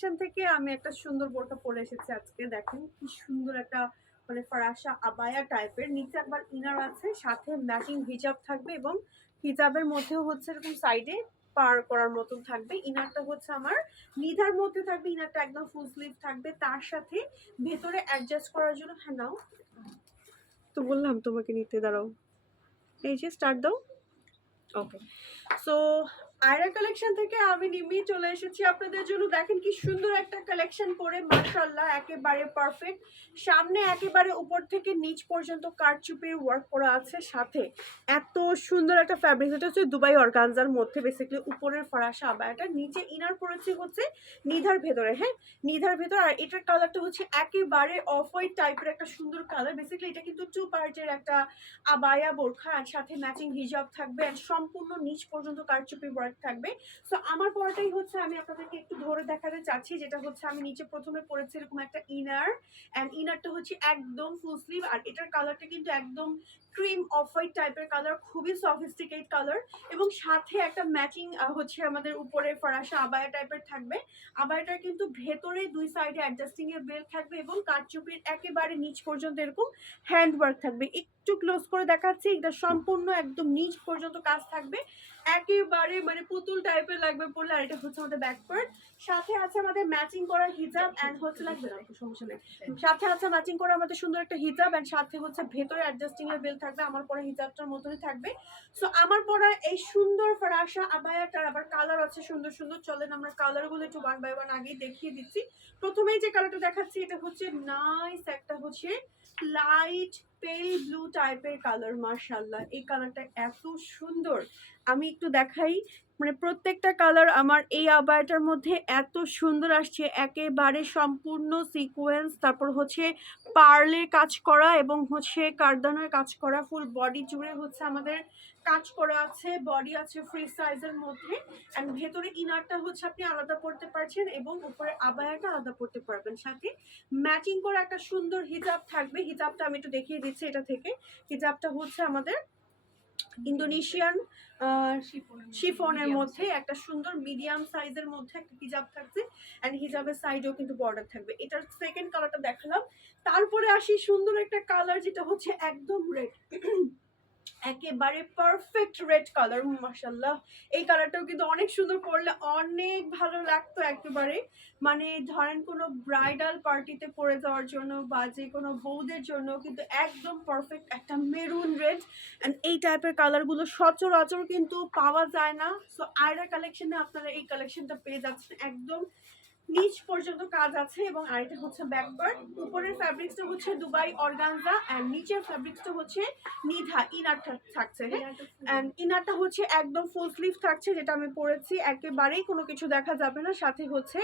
Collection থেকে আমি একটা সুন্দর বোরকা পরে এসেছি আজকে। দেখেন কি সুন্দর একটা মানে ফরাসা আবায়া টাইপের, নিচে একবার ইনার আছে, সাথে ম্যাচিং হিজাব থাকবে এবং হিজাবের মধ্যেও হচ্ছে এরকম সাইডে পার করার মতন থাকবে। ইনারটা হচ্ছে আমার নিধার মধ্যে থাকবে, ইনারটা একদম ফুল স্লিভ থাকবে, তার সাথে ভেতরে অ্যাডজাস্ট করার জন্য হ্যাঁ নাও তো বললাম তোমাকে নিতে, দাঁড়াও এই যে স্টার্ট দাও। ওকে, সো আয়রা কালেকশন থেকে আমি নিমি চলে এসেছি আপনাদের জন্য। দেখেন কি সুন্দর একটা কালেকশন পরে, মাশাআল্লাহ একেবারে পারফেক্ট। সামনে একেবারে উপর থেকে নিচ পর্যন্ত কারচুপির ওয়ার্ক করা আছে, সাথে এত সুন্দর একটা ফ্যাব্রিক, এটা হচ্ছে দুবাই অর্গানজার মধ্যে বেসিক্যালি উপরের ফরাসা আবায়াটা, নিচে ইনার পড়েছে হচ্ছে নিধার ভেতরে, হ্যাঁ নিধার ভেতরে। আর এটার কালারটা হচ্ছে একেবারে অফ হোয়াইট টাইপের একটা সুন্দর কালার। বেসিক্যালি এটা কিন্তু টু পার্টের একটা আবায়া বোরখা, আর সাথে ম্যাচিং হিজাব থাকবে, আর সম্পূর্ণ নিচ পর্যন্ত কারচুপি ওয়ার্ক থাকবে। সো আমার পরাটাই হচ্ছে আমি আপনাদেরকে একটু ধরে দেখাতে চাচ্ছি, যেটা হচ্ছে আমি নিচে প্রথমে পরেছি এরকম একটা ইনার, এন্ড ইনারটা হচ্ছে একদম ফুল স্লিভ, আর এটার কালারটা কিন্তু একদম ক্রিম অফ হোয়াইট টাইপের কালার, খুবই সফিস্টিকেট কালার, এবং সাথে একটা ম্যাচিং হচ্ছে আমাদের উপরে ফরাসা আবায়া টাইপের থাকবে। আবায়াটার কিন্তু ভেতরে দুই সাইডে অ্যাডজাস্টিং এর বেল্ট থাকবে, এবং কারচুপির একেবারে নিচ পর্যন্ত এরকম হ্যান্ড ওয়ার্ক থাকবে। একটু ক্লোজ করে দেখাচ্ছি, এটা সম্পূর্ণ একদম নিচ পর্যন্ত কাজ থাকবে, একেবারে মানে পুতুল টাইপের লাগবে পরলে। আর এটা হচ্ছে আমাদের ব্যাক পার্ট, সাথে আছে আমাদের ম্যাচিং করা হিজাব, এন্ড হচ্ছে লাগবে না সমস্যা নেই, সাথে আছে ম্যাচিং করা আমাদের সুন্দর একটা হিজাব, এন্ড সাথে হচ্ছে ভেতরে অ্যাডজাস্টিং এর বেল্ট থাকবে। আমার পরা হিজাবটার মতনই থাকবে। সো আমার পরা এই সুন্দর ফরাসা আবায়াটার আবার কালার আছে সুন্দর সুন্দর। চলেন আমরা কালার গুলো একটু ওয়ান বাই ওয়ান আগেই দেখিয়ে দিচ্ছি। প্রথমেই যে কালারটা দেখাচ্ছি এটা হচ্ছে নাইস একটা হচ্ছে লাইট পেল ব্লু টাইপের কালার। মাশাআল্লাহ এই কালারটা এত সুন্দর, আমি একটু দেখাই। মানে প্রত্যেকটা কালার আমার এই আবায়াটার মধ্যে এত সুন্দর আসছে, একেবারে সম্পূর্ণ সিকোয়েন্স, তারপর হচ্ছে পার্লের কাজ করা এবং হচ্ছে কারদানার কাজ করা, ফুল বডি জুড়ে হচ্ছে আমাদের কাজ করা আছে, বডি আছে ফ্রি সাইজের মধ্যে, এন্ড ভেতরে ইনারটা হচ্ছে আপনি আলাদা পড়তে পারছেন এবং উপরে আবায়াটা আলাদা পড়তে পারবেন, সাথে ম্যাচিং করে একটা সুন্দর হিজাব থাকবে। হিজাবটা আমি একটু দেখিয়ে দিচ্ছি এটা থেকে। হিজাবটা হচ্ছে আমাদের ইন্দোনেশিয়ান শিফনের মধ্যে একটা সুন্দর মিডিয়াম সাইজের মধ্যে একটা হিজাব থাকছে, এন্ড হিজাবের সাইডেও কিন্তু বর্ডার থাকবে। এটার সেকেন্ড কালারটা দেখালাম, তারপরে আসি সুন্দর একটা কালার যেটা হচ্ছে একদম রেড, একেবারে পারফেক্ট রেড কালার। মাশাআল্লাহ এই কালারটাও কিন্তু অনেক সুন্দর, পরলে অনেক ভালো লাগতো একেবারে, মানে ধরেন কোনো ব্রাইডাল পার্টিতে পরে যাওয়ার জন্য বা যে কোনো বউদের জন্য কিন্তু একদম পারফেক্ট একটা মেরুন রেড। এন্ড এই টাইপের কালারগুলো সচরাচর কিন্তু পাওয়া যায় না। সো আয়রা কালেকশনে আপনারা এই কালেকশনটা পেয়ে যাচ্ছেন, একদম নিচ পর্যন্ত কাজ আছে। এবং আরেকটা হচ্ছে ব্যাকপার্ট, উপরের ফ্যাব্রিক্সটা হচ্ছে দুবাই অর্গানজা, এন্ড নিচের ফ্যাব্রিক্সটা হচ্ছে নিধা ইনারটা থাকছে, হ্যাঁ এন্ড ইনারটা হচ্ছে একদম ফুল স্লিভ থাকছে, যেটা আমি পরেছি, একেবারেই কোনো কিছু দেখা যাবে না। সাথে হচ্ছে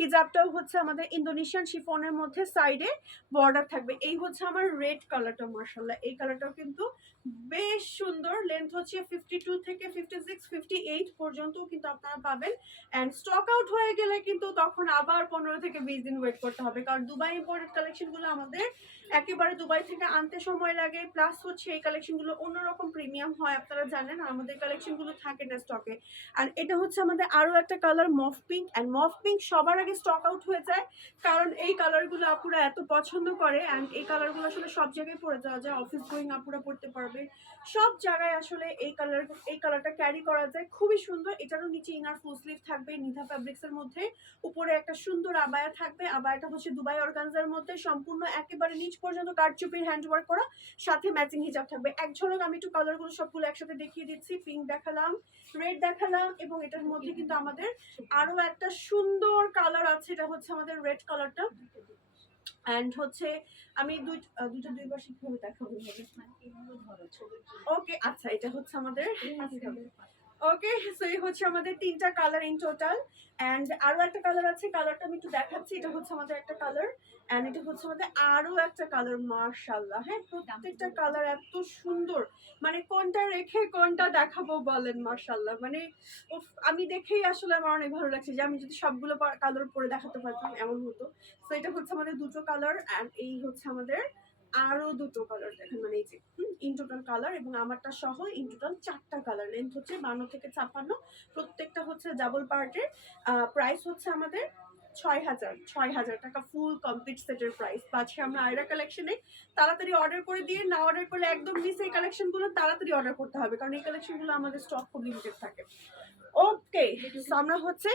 হিজাবটাও হচ্ছে আমাদের ইন্দোনেশিয়ান শিফনের মধ্যে সাইডে বর্ডার থাকবে। এই হচ্ছে আমার রেড কালারটা। মাশাআল্লাহ এই কালারটাও কিন্তু বেশ সুন্দর, লেন্থ হচ্ছে 52 থেকে 56 58 পর্যন্ত কিন্তু আপনারা পাবেন, এন্ড স্টক আউট হয়ে গেলে কিন্তু তখন আবার 15 থেকে 20 দিন ওয়েট করতে হবে, কারণ দুবাই ইম্পোর্টেড কালেকশনগুলো আমাদের একেবারে দুবাই থেকে আনতে সময় লাগে, প্লাস হচ্ছে এই কালেকশনগুলো অন্যরকম প্রিমিয়াম হয় আপনারা জানেন, আর আমাদের কালেকশনগুলো থাকে না স্টকে। আর এটা হচ্ছে আমাদের আরো একটা কালার মফ পিঙ্ক, এন্ড মফ পিঙ্ক সবার আগে স্টক আউট হয়ে যায়, কারণ এই কালারগুলো আপুরা এত পছন্দ করে, এন্ড এই কালারগুলো আসলে সব জায়গায় পরে যাওয়া যায়, অফিস গোয়িং আপুরা পড়তে পারবে, সব জায়গায় আসলে এই কালারটা ক্যারি করা যায়, খুবই সুন্দর। এটারও নিচে ইনার ফুল স্লিভ থাকবে নিধা ফ্যাব্রিক্স এর মধ্যে, উপরে একটা সুন্দর আবায়া থাকবে। আবায়াটা হচ্ছে দুবাই অর্গানজার মধ্যে, সম্পূর্ণ একেবারে নিচ পর্যন্ত কারচুপির হ্যান্ড ওয়ার্ক করা, সাথে ম্যাচিং হিজাব থাকবে। এক ঝলক আমি একটু কালারগুলো সবগুলো একসাথে দেখিয়ে দিচ্ছি। পিঙ্ক দেখালাম, রেড দেখালাম, এবং এটার মধ্যে কিন্তু আমাদের আরো একটা সুন্দর কালার আছে, এটা হচ্ছে আমাদের রেড কালারটা। এন্ড হচ্ছে আমি দুইটা দুইবার কিভাবে দেখাবো, ওকে আচ্ছা এটা হচ্ছে আমাদের, ওকে সো এই হচ্ছে আমাদের তিনটা কালার ইন টোটাল। এন্ড আরো একটা কালার আছে, কালারটা আমি একটু দেখাচ্ছি, এটা হচ্ছে আমাদের একটা কালার, এন্ড এটা হচ্ছে আমাদের আরো একটা কালার। মাশাআল্লাহ হ্যাঁ প্রত্যেকটা কালার এত সুন্দর, মানে কোনটা রেখে কোনটা দেখাবো বলেন। মাশাআল্লাহ মানে আমি দেখেই আসলে আমার অনেক ভালো লাগছে, যে আমি যদি সবগুলো কালার পরে দেখাতে পারতাম এমন হতো। তো এটা হচ্ছে আমাদের দুটো কালার, এন্ড এই হচ্ছে আমাদের আরো দুটো কালার দেখেন, মানে এই যে ইন টোটাল কালার, এবং আমারটা সহ ইন টোটাল 4টা কালার, লেন্থ হচ্ছে 52 থেকে 56, প্রত্যেকটা হচ্ছে ডাবল পার্টের। প্রাইস হচ্ছে আমাদের 6,000 টাকা ফুল কমপ্লিট সেটের প্রাইস পাচ্ছি আমরা আয়রা কালেকশনে। তাড়াতাড়ি অর্ডার করে দিয়ে, না অর্ডার করলে একদম মিস। এই কালেকশনগুলো তাড়াতাড়ি অর্ডার করতে হবে, কারণ এই কালেকশনগুলো আমাদের স্টক খুব লিমিটেড থাকে। ওকে, আমরা হচ্ছে